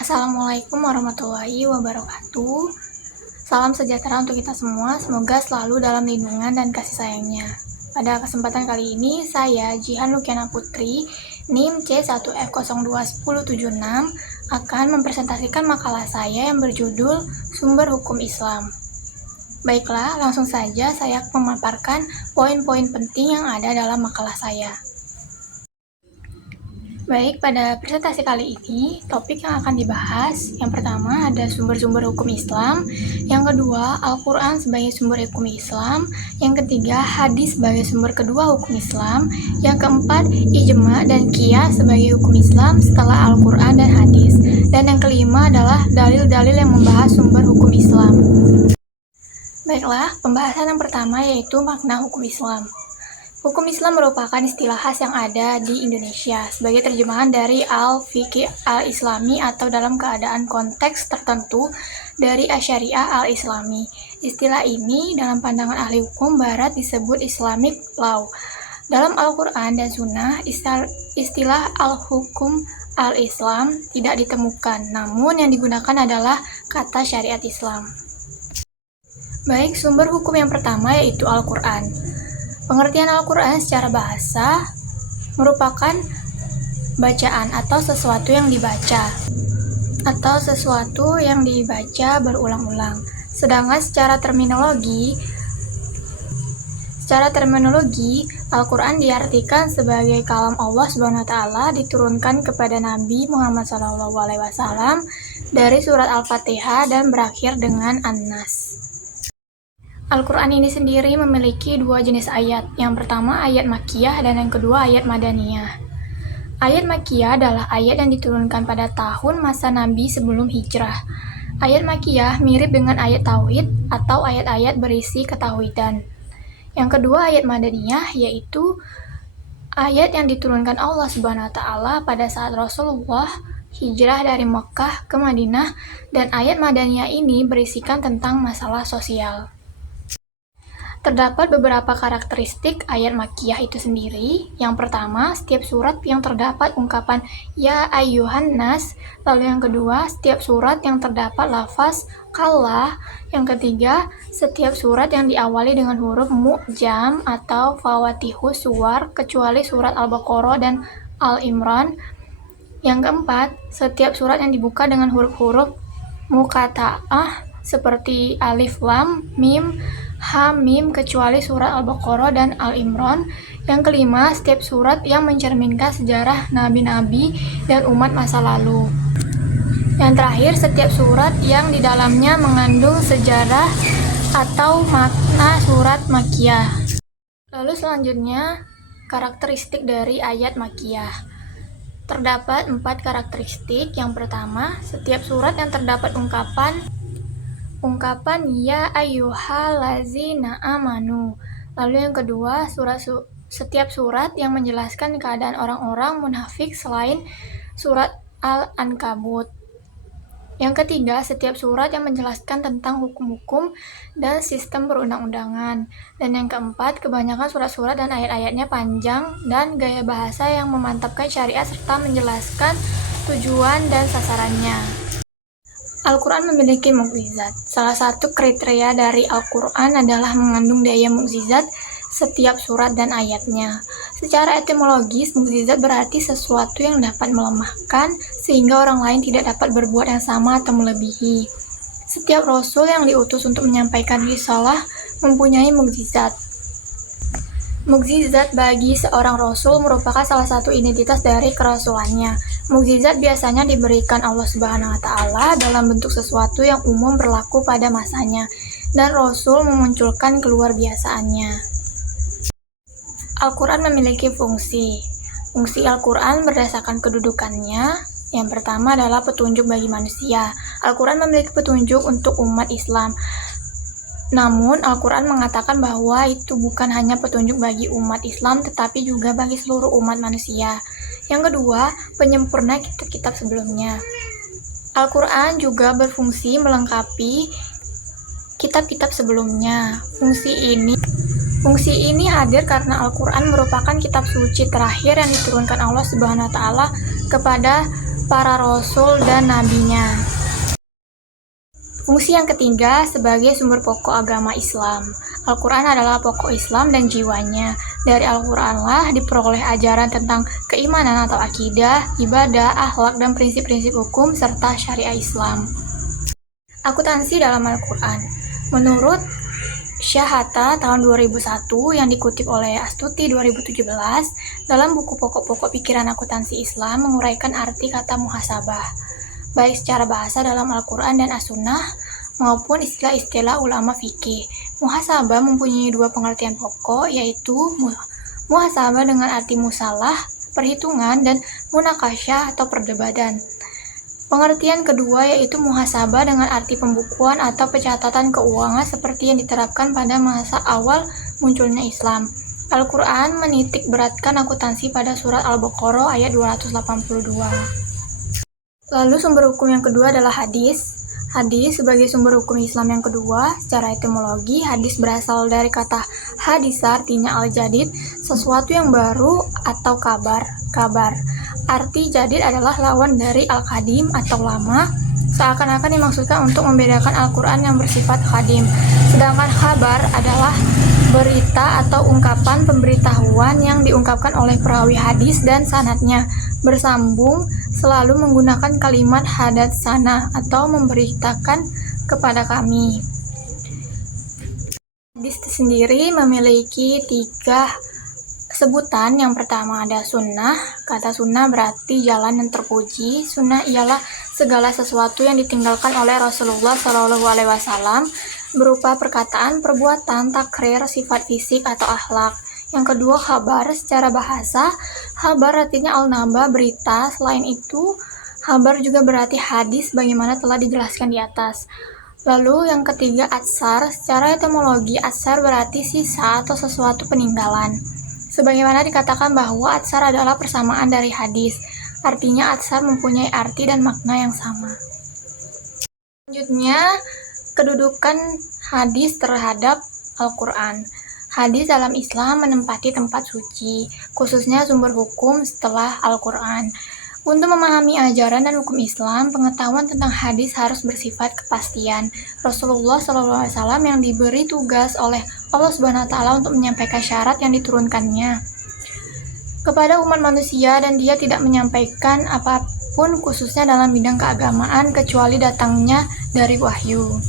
Assalamualaikum warahmatullahi wabarakatuh. Salam sejahtera untuk kita semua. Semoga selalu dalam lindungan dan kasih sayangnya. Pada kesempatan kali ini, saya Jihan Lukiana Putri, NIM C1F021076, akan mempresentasikan makalah saya yang berjudul Sumber Hukum Islam. Baiklah, langsung saja saya memaparkan poin-poin penting yang ada dalam makalah saya. Baik, pada presentasi kali ini, topik yang akan dibahas, yang pertama ada sumber-sumber hukum Islam, yang kedua Al-Quran sebagai sumber hukum Islam, yang ketiga hadis sebagai sumber kedua hukum Islam, yang keempat ijma dan qiyas sebagai hukum Islam setelah Al-Quran dan hadis, dan yang kelima adalah dalil-dalil yang membahas sumber hukum Islam. Baiklah, pembahasan yang pertama yaitu makna hukum Islam. Hukum Islam merupakan istilah khas yang ada di Indonesia sebagai terjemahan dari al-fiqh al-islami atau dalam keadaan konteks tertentu dari asy-syariah al-islami. Istilah ini dalam pandangan ahli hukum barat disebut Islamic law. Dalam Al-Quran dan Sunnah, istilah al-hukum al-Islam tidak ditemukan, namun yang digunakan adalah kata syariat Islam. Baik, sumber hukum yang pertama yaitu Al-Quran. Pengertian Al-Quran secara bahasa merupakan bacaan atau sesuatu yang dibaca berulang-ulang. Sedangkan secara terminologi, Al-Quran diartikan sebagai kalam Allah SWT diturunkan kepada Nabi Muhammad SAW dari surat Al-Fatihah dan berakhir dengan An-Nas. Al-Quran ini sendiri memiliki dua jenis ayat. Yang pertama ayat Makkiyah dan yang kedua ayat Madaniyah. Ayat Makkiyah adalah ayat yang diturunkan pada tahun masa Nabi sebelum hijrah. Ayat Makkiyah mirip dengan ayat Tauhid atau ayat-ayat berisi ketauhidan. Yang kedua ayat Madaniyah yaitu ayat yang diturunkan Allah SWT pada saat Rasulullah hijrah dari Mekkah ke Madinah, dan ayat Madaniyah ini berisikan tentang masalah sosial. Terdapat beberapa karakteristik ayat Makkiyah itu sendiri. Yang pertama, setiap surat yang terdapat ungkapan Ya ayyuhan nas. Lalu yang kedua, setiap surat yang terdapat lafaz Kallah. Yang ketiga, setiap surat yang diawali dengan huruf mu'jam atau fawatihus suwar, kecuali surat Al-Baqarah dan Al-Imran. Yang keempat, setiap surat yang dibuka dengan huruf-huruf muqatta'ah seperti alif lam mim ha mim kecuali surat Al-Baqarah dan Al-Imran. Yang kelima, setiap surat yang mencerminkan sejarah nabi-nabi dan umat masa lalu. Yang terakhir, setiap surat yang di dalamnya mengandung sejarah atau makna surat Makkiyah. Lalu selanjutnya, karakteristik dari ayat Makkiyah. Terdapat 4 karakteristik. Yang pertama, setiap surat yang terdapat ungkapan ya ayyuhallazina amanu. Lalu yang kedua, setiap surat yang menjelaskan keadaan orang-orang munafik selain surat Al-Ankabut. Yang ketiga, setiap surat yang menjelaskan tentang hukum-hukum dan sistem perundang-undangan. Dan yang keempat, kebanyakan surat-surat dan ayat-ayatnya panjang dan gaya bahasa yang memantapkan syariat serta menjelaskan tujuan dan sasarannya. Al-Quran memiliki mukjizat. Salah satu kriteria dari Al-Quran adalah mengandung daya mukjizat setiap surat dan ayatnya. Secara etimologis, mukjizat berarti sesuatu yang dapat melemahkan sehingga orang lain tidak dapat berbuat yang sama atau melebihi. Setiap rasul yang diutus untuk menyampaikan risalah mempunyai mukjizat. Mukjizat bagi seorang rasul merupakan salah satu identitas dari kerasulannya. Mukjizat biasanya diberikan Allah Subhanahu wa Ta'ala dalam bentuk sesuatu yang umum berlaku pada masanya, dan rasul memunculkan keluar biasaannya. Al-Quran memiliki fungsi. Fungsi Al-Quran berdasarkan kedudukannya. Yang pertama adalah petunjuk bagi manusia. Al-Quran memiliki petunjuk untuk umat Islam. Namun, Al-Quran mengatakan bahwa itu bukan hanya petunjuk bagi umat Islam, tetapi juga bagi seluruh umat manusia. Yang kedua, penyempurna kitab-kitab sebelumnya. Al-Quran juga berfungsi melengkapi kitab-kitab sebelumnya. Fungsi ini hadir karena Al-Quran merupakan kitab suci terakhir yang diturunkan Allah Subhanahu wa Ta'ala kepada para rasul dan nabinya. Fungsi yang ketiga sebagai sumber pokok agama Islam. Al-Quran adalah pokok Islam dan jiwanya. Dari Al-Quranlah diperoleh ajaran tentang keimanan atau akidah, ibadah, akhlak, dan prinsip-prinsip hukum serta syariah Islam. Akuntansi dalam Al-Quran. Menurut Syahata tahun 2001 yang dikutip oleh Astuti 2017, dalam buku pokok-pokok pikiran akuntansi Islam menguraikan arti kata muhasabah, baik secara bahasa dalam Al-Quran dan As-Sunnah maupun istilah-istilah ulama fikih. Muhasabah mempunyai dua pengertian pokok, yaitu muhasabah dengan arti musalah, perhitungan, dan munakasyah atau perdebatan. Pengertian kedua yaitu muhasabah dengan arti pembukuan atau pencatatan keuangan seperti yang diterapkan pada masa awal munculnya Islam. Al-Quran menitik beratkan akuntansi pada surat Al-Baqarah ayat 282. Lalu sumber hukum yang kedua adalah hadis. Hadis sebagai sumber hukum Islam yang kedua, secara etimologi, hadis berasal dari kata hadisa, artinya al-jadid, sesuatu yang baru atau kabar. Arti jadid adalah lawan dari al-qadim atau lama, seakan-akan dimaksudkan untuk membedakan Al-Quran yang bersifat qadim. Sedangkan khabar adalah berita atau ungkapan pemberitahuan yang diungkapkan oleh perawi hadis dan sanadnya bersambung selalu menggunakan kalimat hadatsana atau memberitakan kepada kami. Hadis sendiri memiliki 3 sebutan. Yang pertama ada sunnah. Kata sunnah berarti jalan yang terpuji. Sunnah ialah segala sesuatu yang ditinggalkan oleh Rasulullah SAW berupa perkataan, perbuatan, takrir, sifat fisik atau akhlak. Yang kedua khabar. Secara bahasa, khabar artinya al-naba, berita. Selain itu, khabar juga berarti hadis bagaimana telah dijelaskan di atas. Lalu yang ketiga atsar. Secara etimologi, atsar berarti sisa atau sesuatu peninggalan. Sebagaimana dikatakan bahwa atsar adalah persamaan dari hadis. Artinya atsar mempunyai arti dan makna yang sama. Selanjutnya, kedudukan hadis terhadap Al-Quran. Hadis dalam Islam menempati tempat suci, khususnya sumber hukum setelah Al-Quran. Untuk memahami ajaran dan hukum Islam, pengetahuan tentang hadis harus bersifat kepastian. Rasulullah SAW yang diberi tugas oleh Allah SWT untuk menyampaikan syarat yang diturunkannya kepada umat manusia, dan dia tidak menyampaikan apapun khususnya dalam bidang keagamaan kecuali datangnya dari wahyu.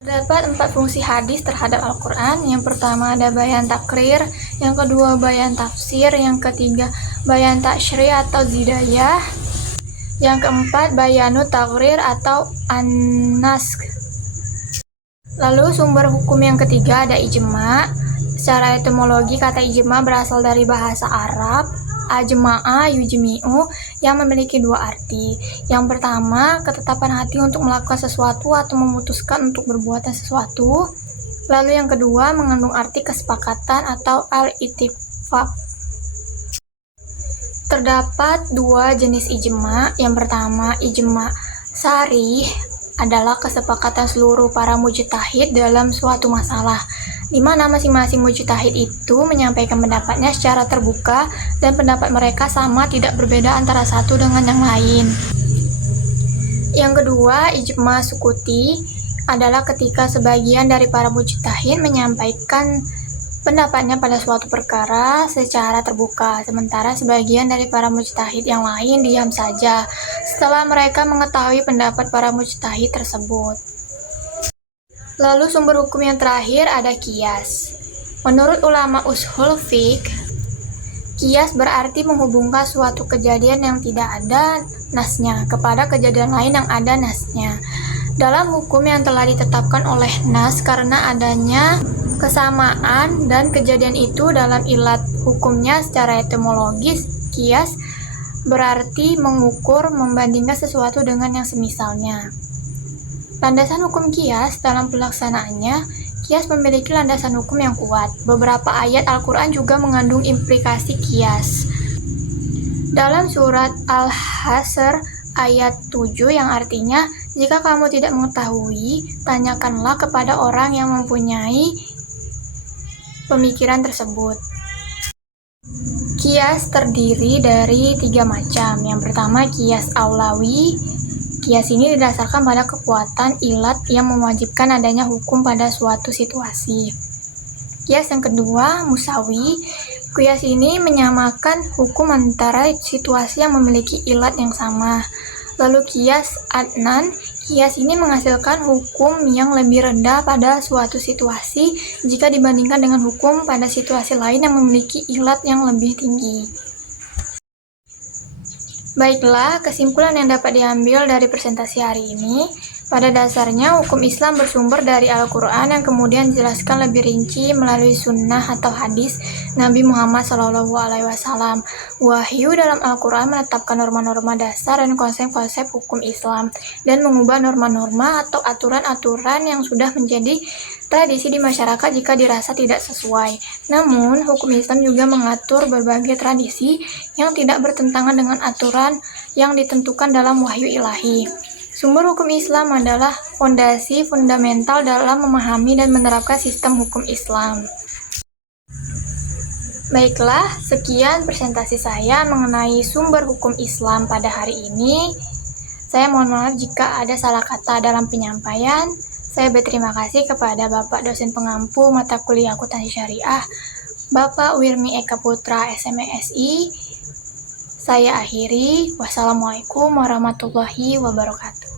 Terdapat 4 fungsi hadis terhadap Al-Quran. Yang pertama ada bayan takrir, yang kedua bayan tafsir, yang ketiga bayan ta'syri atau zidayah, yang keempat bayanu takrir atau an-naskh. Lalu sumber hukum yang ketiga ada ijma. Secara etimologi kata ijma berasal dari bahasa Arab ajma'a yujmi'u yang memiliki 2 arti. Yang pertama, ketetapan hati untuk melakukan sesuatu atau memutuskan untuk berbuat sesuatu. Lalu yang kedua, mengandung arti kesepakatan atau al-ittifaq. Terdapat 2 jenis ijma. Yang pertama, ijma sarih adalah kesepakatan seluruh para mujtahid dalam suatu masalah, di mana masing-masing mujtahid itu menyampaikan pendapatnya secara terbuka dan pendapat mereka sama, tidak berbeda antara satu dengan yang lain. Yang kedua, ijma sukuti adalah ketika sebagian dari para mujtahid menyampaikan pendapatnya pada suatu perkara secara terbuka, sementara sebagian dari para mujtahid yang lain diam saja setelah mereka mengetahui pendapat para mujtahid tersebut. Lalu sumber hukum yang terakhir ada qiyas. Menurut ulama ushul fiqh, qiyas berarti menghubungkan suatu kejadian yang tidak ada nasnya kepada kejadian lain yang ada nasnya dalam hukum yang telah ditetapkan oleh nas karena adanya kesamaan dan kejadian itu dalam ilat hukumnya. Secara etimologis, qiyas berarti mengukur, membandingkan sesuatu dengan yang semisalnya. Landasan hukum qiyas dalam pelaksanaannya, qiyas memiliki landasan hukum yang kuat. Beberapa ayat Al-Quran juga mengandung implikasi qiyas. Dalam surat Al-Hasr ayat 7 yang artinya, jika kamu tidak mengetahui, tanyakanlah kepada orang yang mempunyai pemikiran tersebut. Kias terdiri dari 3 macam. Yang pertama, kias aulawi. Kias ini didasarkan pada kekuatan ilat yang mewajibkan adanya hukum pada suatu situasi. Kias yang kedua, musawi. Kias ini menyamakan hukum antara situasi yang memiliki ilat yang sama. Lalu kias adnan. Kias ini menghasilkan hukum yang lebih rendah pada suatu situasi jika dibandingkan dengan hukum pada situasi lain yang memiliki ilat yang lebih tinggi. Baiklah, kesimpulan yang dapat diambil dari presentasi hari ini, pada dasarnya hukum Islam bersumber dari Al-Quran yang kemudian dijelaskan lebih rinci melalui sunnah atau hadis Nabi Muhammad SAW. Wahyu dalam Al-Quran menetapkan norma-norma dasar dan konsep-konsep hukum Islam dan mengubah norma-norma atau aturan-aturan yang sudah menjadi tradisi di masyarakat jika dirasa tidak sesuai. Namun, hukum Islam juga mengatur berbagai tradisi yang tidak bertentangan dengan aturan yang ditentukan dalam wahyu ilahi. Sumber hukum Islam adalah fondasi fundamental dalam memahami dan menerapkan sistem hukum Islam. Baiklah, sekian presentasi saya mengenai sumber hukum Islam pada hari ini. Saya mohon maaf jika ada salah kata dalam penyampaian. Saya berterima kasih kepada Bapak dosen pengampu mata kuliah akuntansi syariah, Bapak Wirmi Eka Putra, SMSI. Saya akhiri. Wassalamualaikum warahmatullahi wabarakatuh.